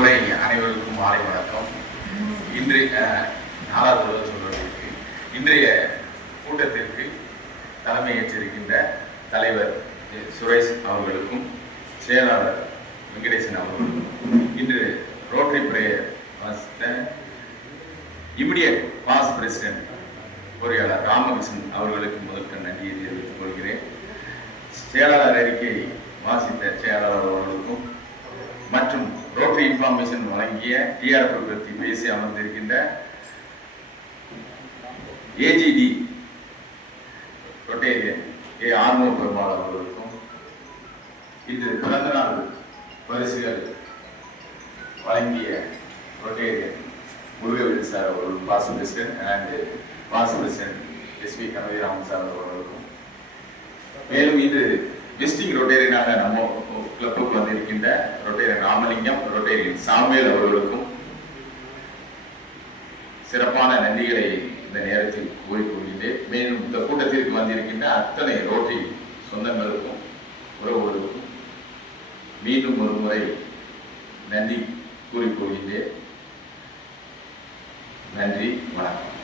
முறை அனைவருக்கும் மாலை வணக்கம். இன்றைய நாலாவது சொல்வதற்கு இன்றைய கூட்டத்திற்கு தலைமையேற்றிருக்கின்ற தலைவர் சுரேஷ் அவர்களுக்கும் செயலாளர் வெங்கடேசன் அவர்களுக்கும் இன்று rotary prayer immediate pass president பொறியாளர் ராமகிருஷ்ணன் அவர்களுக்கு முதற்க நன்றியை தெரிவித்துக் கொள்கிறேன். செயலாளர் அறிக்கையை வாசித்த செயலாளர் அவர்களுக்கும் மற்றும் ரோட்டரி இன்ஃபார்மேஷன் வழங்கிய டிஆர்எஃப் பற்றி பேசி அமர்ந்திருக்கின்ற ஏஜிடி ரொட்டேரியன் ஆர்மோ பெருமாள் அவர்களுக்கும் இன்று பிறந்தநாள் பரிசுகள் வழங்கிய ரொட்டேரியன் முருகவேல் சார் அவர்களுக்கும் past president and past president SV Kanaviraman sir அவர்களுக்கும், மேலும் இது விசிட்டிங் ரொட்டேரியனாக நம்ம கிளப்புக்கு வந்திருக்கின்ற ரொட்டேரியன் ராமலிங்கம், ரொட்டேரியன் சாமுவேல் அவர்களுக்கும் சிறப்பான நன்றிகளை இந்த நேரத்தில் கூறிக்கொள்கின்றேன். மேலும் இந்த கூட்டத்திற்கு வந்திருக்கின்ற அத்தனை ரோட்டரி சொந்தங்களுக்கும் உறவுகளுக்கும் மீண்டும் ஒரு முறை நன்றி கூறிக்கொள்கின்றேன். நன்றி, வணக்கம்.